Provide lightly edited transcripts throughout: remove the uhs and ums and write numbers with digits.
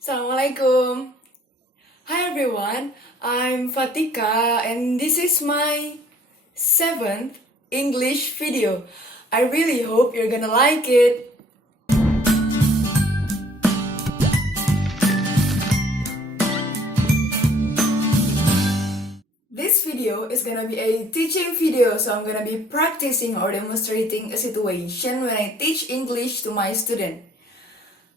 Assalamualaikum. Hi everyone, I'm Fatika and this is my 7th English video. I really hope you're gonna like it. This video is gonna be a teaching video, so I'm gonna be practicing or demonstrating a situation when I teach English to my student.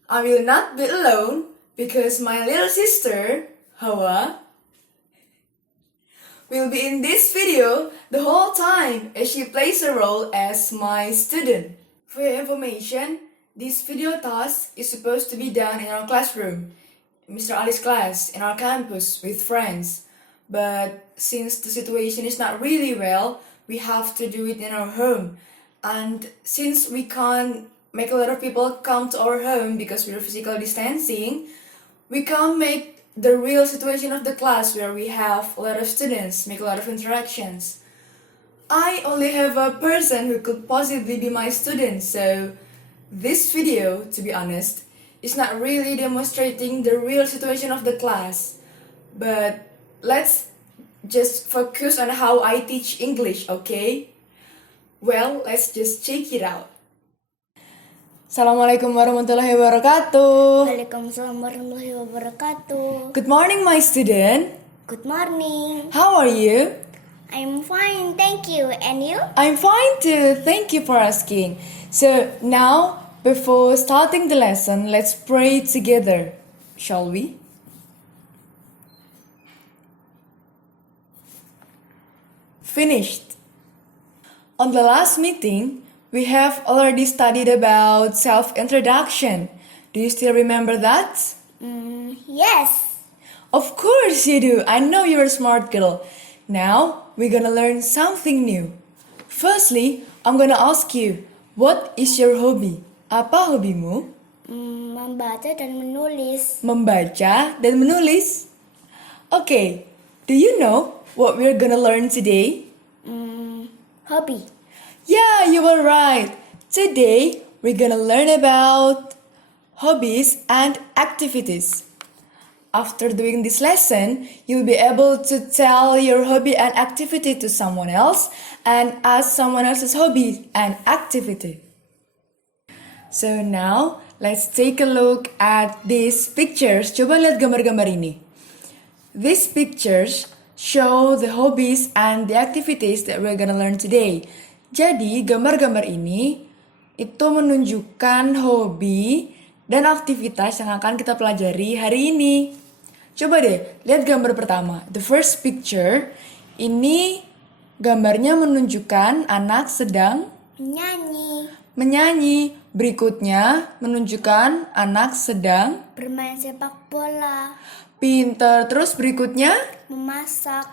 I will not be alone because my little sister, Hawa, will be in this video the whole time as she plays a role as my student. For your information, this video task is supposed to be done in our classroom, Mr. Ali's class, in our campus with friends. But since the situation is not really well, we have to do it in our home. And since we can't make a lot of people come to our home because we're physical distancing, we can't make the real situation of the class where we have a lot of students, make a lot of interactions. I only have a person who could possibly be my student, so this video, to be honest, is not really demonstrating the real situation of the class. But let's just focus on how I teach English, okay? Well, let's just check it out. Assalamualaikum warahmatullahi wabarakatuh. Waalaikumsalam warahmatullahi wabarakatuh. Good morning, my student. Good morning. How are you? I'm fine, thank you. And you? I'm fine too. Thank you for asking. So now, before starting the lesson, let's pray together. Shall we? Finished. On the last meeting, we have already studied about self-introduction. Do you still remember that? Yes. Of course you do. I know you're a smart girl. Now, we're gonna learn something new. Firstly, I'm gonna ask you, what is your hobby? Apa hobimu? Membaca dan menulis. Membaca dan menulis. Okay, do you know what we're gonna learn today? Hobi. Yeah, you were right. Today, we're gonna learn about hobbies and activities. After doing this lesson, you'll be able to tell your hobby and activity to someone else and ask someone else's hobby and activity. So now, let's take a look at these pictures. Coba lihat gambar-gambar ini. These pictures show the hobbies and the activities that we're gonna learn today. Jadi, gambar-gambar ini itu menunjukkan hobi dan aktivitas yang akan kita pelajari hari ini. Coba deh, lihat gambar pertama. The first picture, ini gambarnya menunjukkan anak sedang menyanyi. Berikutnya menunjukkan anak sedang Bermain sepak bola. pintar. Terus berikutnya Memasak.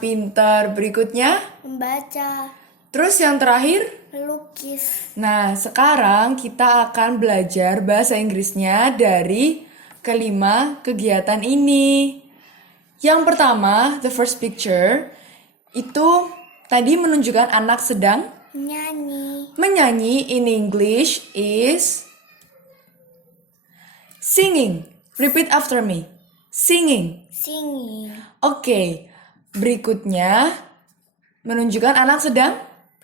pintar. Berikutnya Membaca. terus yang terakhir. Melukis. Nah, sekarang kita akan belajar bahasa Inggrisnya dari kelima kegiatan ini. Yang pertama, the first picture, itu tadi menunjukkan anak sedang menyanyi. In English is singing. Repeat after me. Singing. Oke, berikutnya menunjukkan anak sedang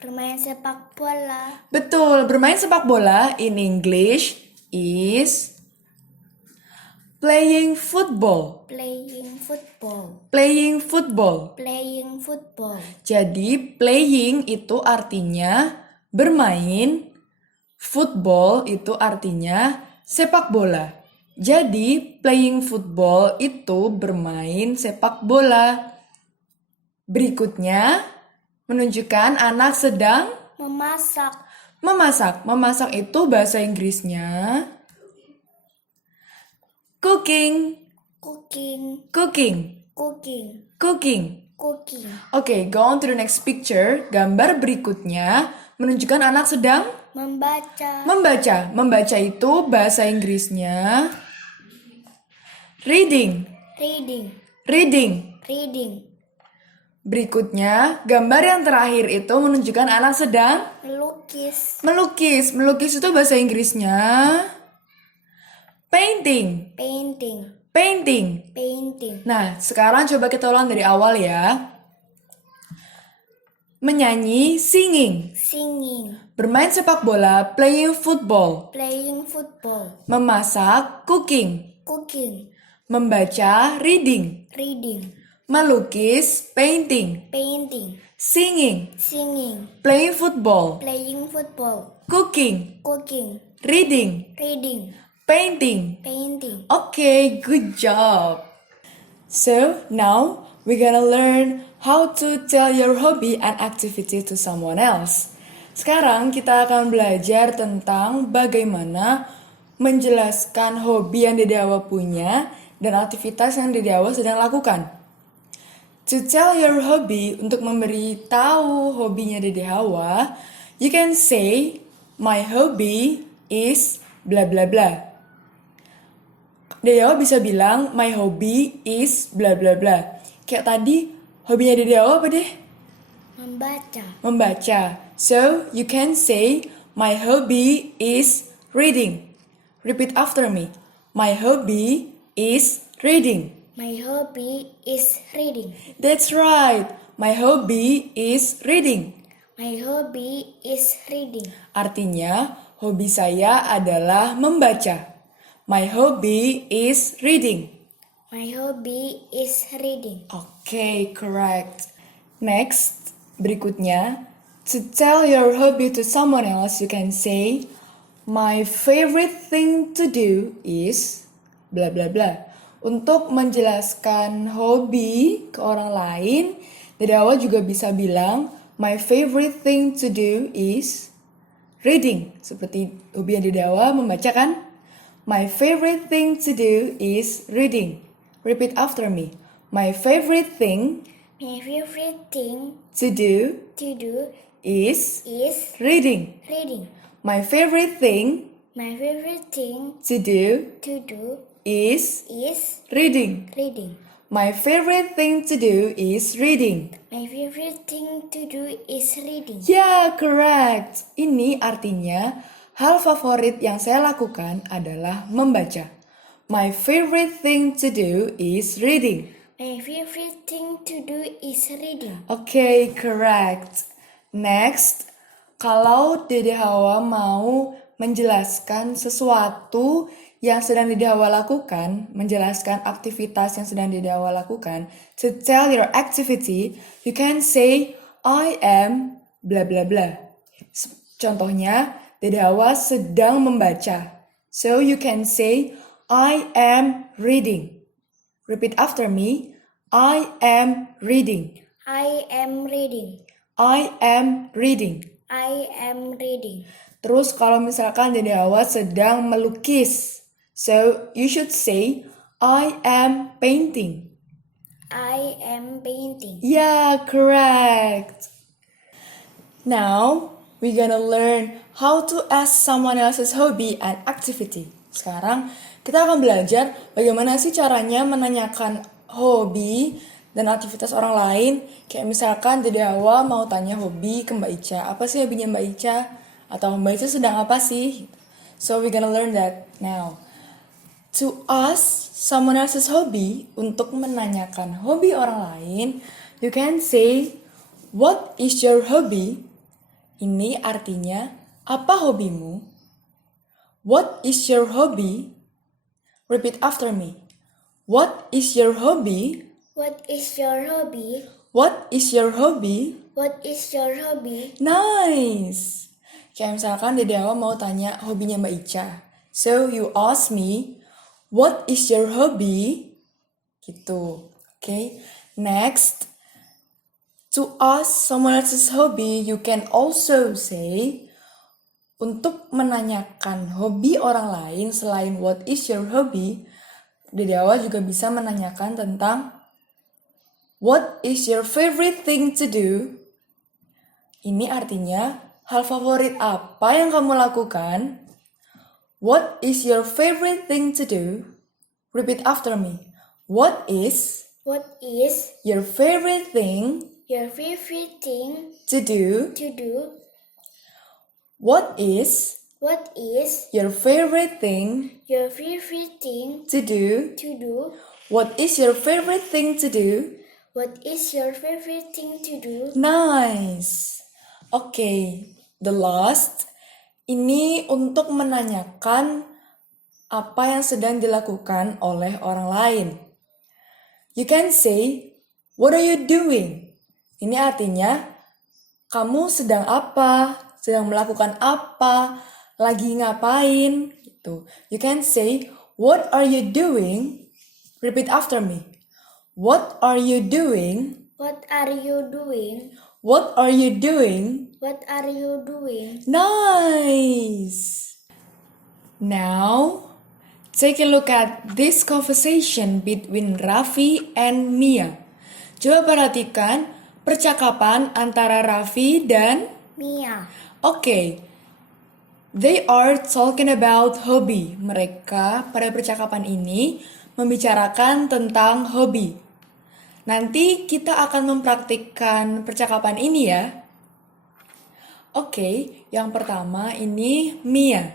Bermain sepak bola. betul, bermain sepak bola. In English is playing football. Jadi playing itu artinya bermain, football itu artinya sepak bola. Jadi playing football itu bermain sepak bola. Berikutnya menunjukkan anak sedang memasak. Memasak itu bahasa Inggrisnya cooking. Oke, go on to the next picture. Gambar berikutnya menunjukkan anak sedang membaca. Membaca itu bahasa Inggrisnya reading. Berikutnya, gambar yang terakhir itu menunjukkan anak sedang Melukis. melukis. Melukis itu bahasa Inggrisnya Painting. painting, Painting. painting, Nah, sekarang coba kita ulang dari awal ya. Menyanyi, singing. singing, Bermain sepak bola, playing football. playing football, Memasak, cooking. cooking, Membaca, reading. reading, Melukis, painting. painting, Singing, singing, playing football. playing football, Cooking, cooking, reading, reading, painting. painting. Okay, good job. So now we're gonna learn how to tell your hobby and activity to someone else. Sekarang kita akan belajar tentang bagaimana menjelaskan hobi yang Dede Awa punya dan aktivitas yang Dede Awa sedang lakukan. To tell your hobby, untuk memberitahu hobinya Dede Awa, you can say, my hobby is bla bla bla. Dede Awa bisa bilang, my hobby is bla bla bla. Kayak tadi, hobinya Dede Awa apa deh? Membaca, Membaca. So, you can say, my hobby is reading. Repeat after me. My hobby is reading. my hobby is reading. That's right. My hobby is reading. My hobby is reading. Artinya, hobi saya adalah membaca. My hobby is reading. My hobby is reading. Okay, correct. Next, berikutnya, to tell your hobby to someone else, you can say, my favorite thing to do is bla bla bla. Untuk menjelaskan hobi ke orang lain, Dede Awa juga bisa bilang, my favorite thing to do is reading. Seperti hobi yang Dede Awa membaca kan? My favorite thing to do is reading. Repeat after me. My favorite thing My favorite thing to do to do is is reading. reading. My favorite thing My favorite thing to do to do is is reading. reading. My favorite thing to do is reading. My favorite thing to do is reading. Ya, correct. Ini artinya hal favorit yang saya lakukan adalah membaca. My favorite thing to do is reading. My favorite thing to do is reading. Okay, correct. Next, kalau Dede Hawa mau menjelaskan sesuatu yang sedang Dede Hawa lakukan, menjelaskan aktivitas yang sedang Dede Hawa lakukan, to tell your activity, you can say, I am bla bla bla. Contohnya, Dede Hawa sedang membaca. So you can say, I am reading. Repeat after me. I am reading. I am reading. I am reading. I am reading. Terus kalau misalkan Dede Hawa sedang melukis. So you should say, I am painting. I am painting. Yeah, correct. Now, we're gonna learn how to ask someone else's hobby and activity. Sekarang, kita akan belajar bagaimana sih caranya menanyakan hobi dan aktivitas orang lain. Kayak misalkan Dede Hawa mau tanya hobi ke Mbak Ica. Apa sih hobinya Mbak Ica? Atau Mbak Ica sedang apa sih? So, we're gonna learn that now. To ask someone else's hobby, untuk menanyakan hobi orang lain, you can say, what is your hobby? Ini artinya, apa hobimu? What is your hobby? Repeat after me. What is your hobby? What is your hobby? What is your hobby? What is your hobby? Nice! Kayak misalkan Dede Hawa mau tanya hobinya Mbak Ica. So, you ask me, what is your hobby? Gitu. Okay. Next, to ask someone else's hobby, you can also say, untuk menanyakan hobi orang lain selain what is your hobby, Dede Hawa juga bisa menanyakan tentang what is your favorite thing to do? Ini artinya, hal favorit apa yang kamu lakukan? What is your favorite thing to do? Repeat after me. What is What is your favorite thing your favorite thing to do? to do? What is What is your favorite thing your favorite thing to do? to do? What is your favorite thing to do? What is your favorite thing to do? Nice. Oke, the last. Ini untuk menanyakan apa yang sedang dilakukan oleh orang lain. You can say, what are you doing? Ini artinya, kamu sedang apa? Sedang melakukan apa? Lagi ngapain? Gitu. You can say, what are you doing? Repeat after me. What are you doing? What are you doing? What are you doing? What are you doing? Nice! Now, take a look at this conversation between Raffi and Mia. Coba perhatikan percakapan antara Raffi dan... Mia. Oke, they are talking about hobby. Mereka pada percakapan ini membicarakan tentang hobi. Nanti kita akan mempraktikkan percakapan ini ya. Oke, yang pertama ini Mia.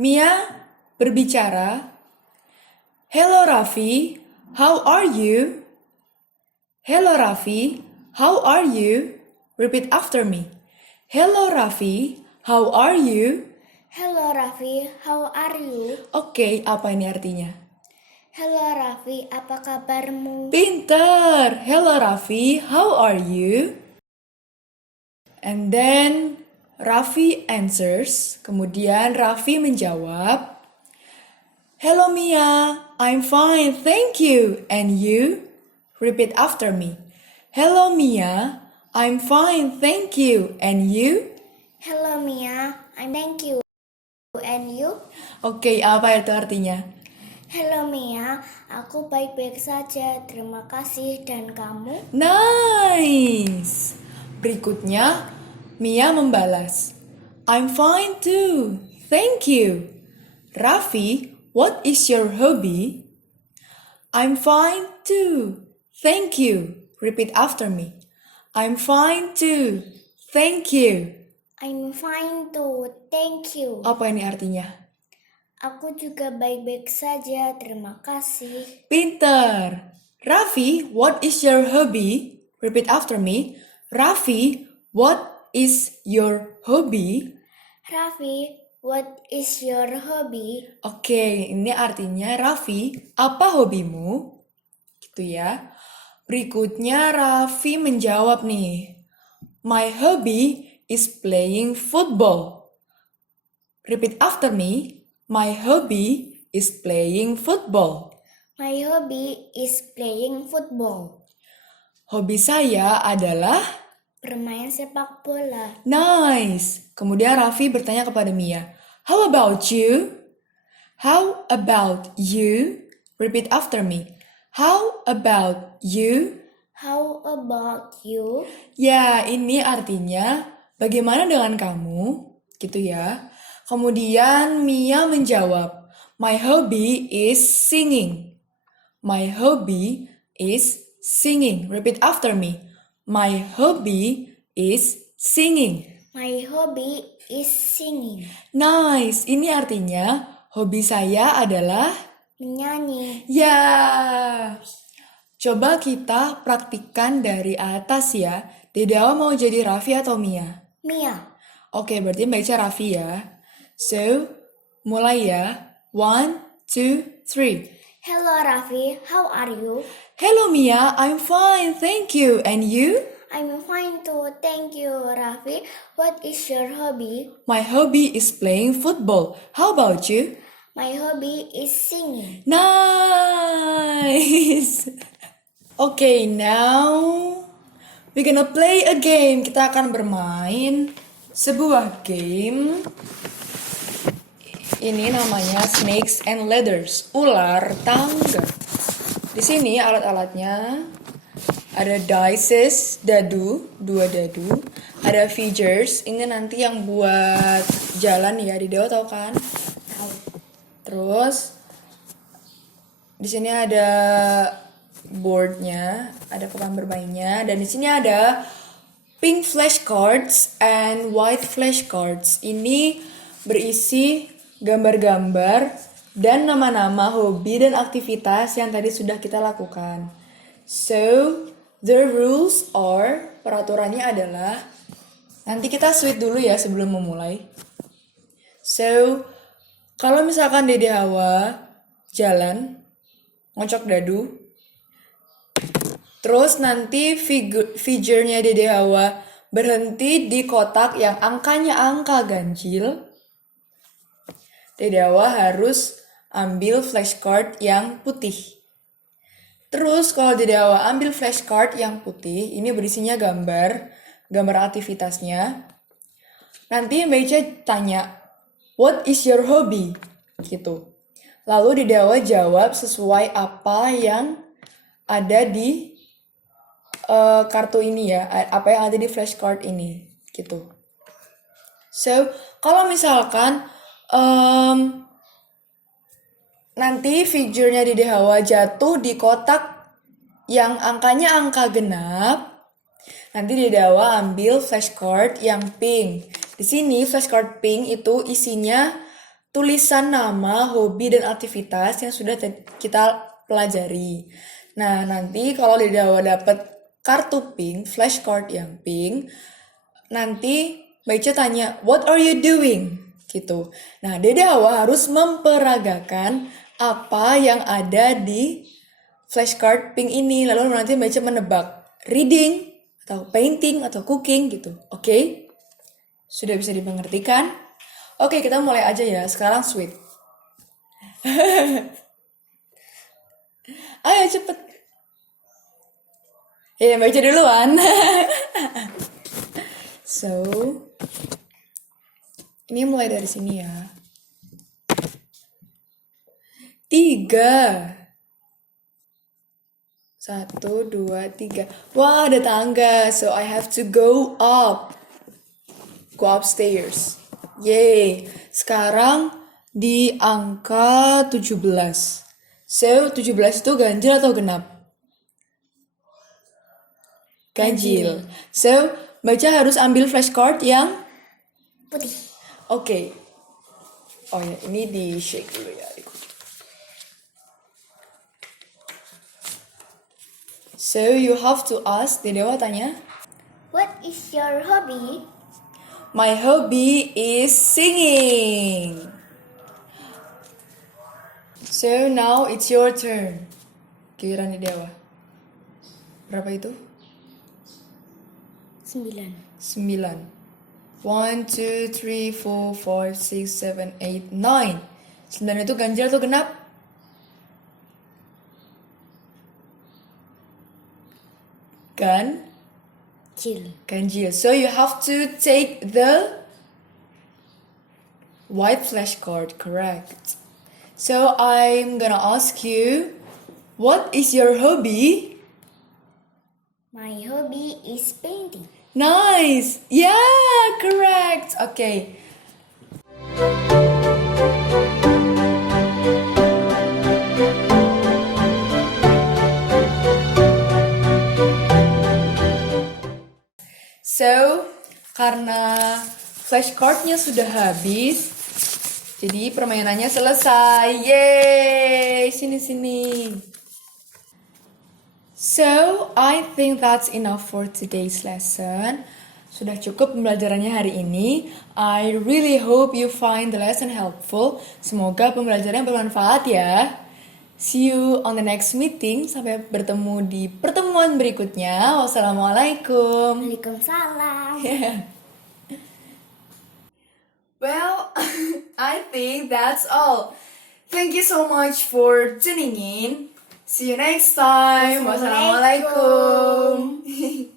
Mia berbicara, "Hello Raffi, how are you?" Hello Raffi, how are you? Repeat after me. Hello Raffi, how are you? Hello Raffi, how are you? Oke, apa ini artinya? Hello Raffi, apa kabarmu? Pinter! Hello Raffi, how are you? And then Raffi answers. Kemudian Raffi menjawab, "Hello Mia, I'm fine, thank you. And you?" Repeat after me. Hello Mia, I'm fine, thank you. And you? Hello Mia, I'm thank you. And you? Oke, apa itu artinya? Hello Mia, aku baik-baik saja, terima kasih. Dan kamu? Nice! Berikutnya, Mia membalas, I'm fine too, thank you. Raffi, what is your hobby? I'm fine too, thank you. Repeat after me. I'm fine too, thank you. I'm fine too, thank you. Apa ini artinya? Aku juga baik-baik saja, terima kasih. Pinter. Raffi, what is your hobby? Repeat after me. Raffi, what is your hobby? Raffi, what is your hobby? Oke, ini artinya Raffi, apa hobimu? Gitu ya. Berikutnya Raffi menjawab nih. My hobby is playing football. Repeat after me. My hobby is playing football. My hobby is playing football. Hobi saya adalah... Bermain sepak bola. Nice. Kemudian Raffi bertanya kepada Mia, How about you? How about you? Repeat after me. How about you? How about you? Ya, ini artinya bagaimana dengan kamu? Gitu ya. Kemudian Mia menjawab, My hobby is singing. My hobby is singing. Repeat after me. My hobby is singing. My hobby is singing. Nice. Ini artinya hobi saya adalah Menyanyi. ya. Coba kita praktikkan dari atas ya. Dedawa mau jadi Raffi atau Mia? Mia. Oke, berarti baca Raffi ya. So, mulai ya. 1, 2, 3. Hello Raffi, how are you? Hello Mia, I'm fine, thank you. And you? I'm fine too, thank you Raffi. What is your hobby? My hobby is playing football. How about you? My hobby is singing. Nice. Okay, now we're gonna play a game. Kita akan bermain sebuah game. Ini namanya Snakes and Ladders, ular tangga. Di sini alat-alatnya ada dices, dadu, 2 dadu. Ada figures, ini nanti yang buat jalan ya, di Dewa tahu kan? Tahu. Terus di sini ada boardnya, ada papan bermainnya, dan di sini ada pink flashcards and white flashcards. Ini berisi gambar-gambar dan nama-nama hobi dan aktivitas yang tadi sudah kita lakukan. So, the rules are, peraturannya adalah, nanti kita sweet dulu ya sebelum memulai. So, kalau misalkan Dede Hawa jalan, ngocok dadu, terus nanti figurnya Dede Hawa berhenti di kotak yang angkanya angka ganjil, Dede Hawa harus ambil flashcard yang putih. Terus kalau Dede Hawa ambil flashcard yang putih, ini berisinya gambar aktivitasnya. Nanti Mbak Ica tanya, what is your hobby? Gitu. Lalu Dede Hawa jawab sesuai apa yang ada di kartu ini ya, apa yang ada di flashcard ini, gitu. So, kalau misalkan nanti figurnya Dede Hawa jatuh di kotak yang angkanya angka genap, nanti Dede Hawa ambil flashcard yang pink. Di sini flashcard pink itu isinya tulisan nama, hobi, dan aktivitas yang sudah kita pelajari. Nah, nanti kalau Dede Hawa dapat kartu pink, flashcard yang pink, nanti Mbak Ica tanya, what are you doing? Gitu. Nah, Dede Hawa harus memperagakan apa yang ada di flashcard pink ini. Lalu nanti Mbak Ica menebak reading, atau painting, atau cooking gitu. Oke? Sudah bisa dimengertikan? Oke, kita mulai aja ya. Sekarang sweet. Ayo cepet. Ya, Mbak Ica duluan. So, ini mulai dari sini ya. 3. 1, 2, 3. Wah, ada tangga. So, I have to go up. Go upstairs. Yay. Sekarang di angka 17. So, 17 itu ganjil atau genap? Ganjil. So, baca harus ambil flashcard yang Putih. Oke. Oh ya, ini di shake dulu ya. So, you have to ask, Dede Hawa tanya, What is your hobby? my hobby is singing. So, now it's your turn. Giliran Dede Hawa. Berapa itu? 9. 9. 1, 2, 3, 4, 5, 6, 7, 8, 9. 9 itu ganjil atau genap? Ganjil. So you have to take the white flashcard, correct? So I'm gonna ask you, what is your hobby? My hobby is painting. Nice! Yeah, correct! Okay. So, karena flashcardnya sudah habis, jadi permainannya selesai. Yeay! Sini. So, I think that's enough for today's lesson. Sudah cukup pembelajarannya hari ini. I really hope you find the lesson helpful. Semoga pembelajarannya bermanfaat ya. See you on the next meeting. Sampai bertemu di pertemuan berikutnya. Wassalamualaikum. Waalaikumsalam. Well, I think that's all. Thank you so much for tuning in. See you next time. Wassalamualaikum. Wassalamualaikum.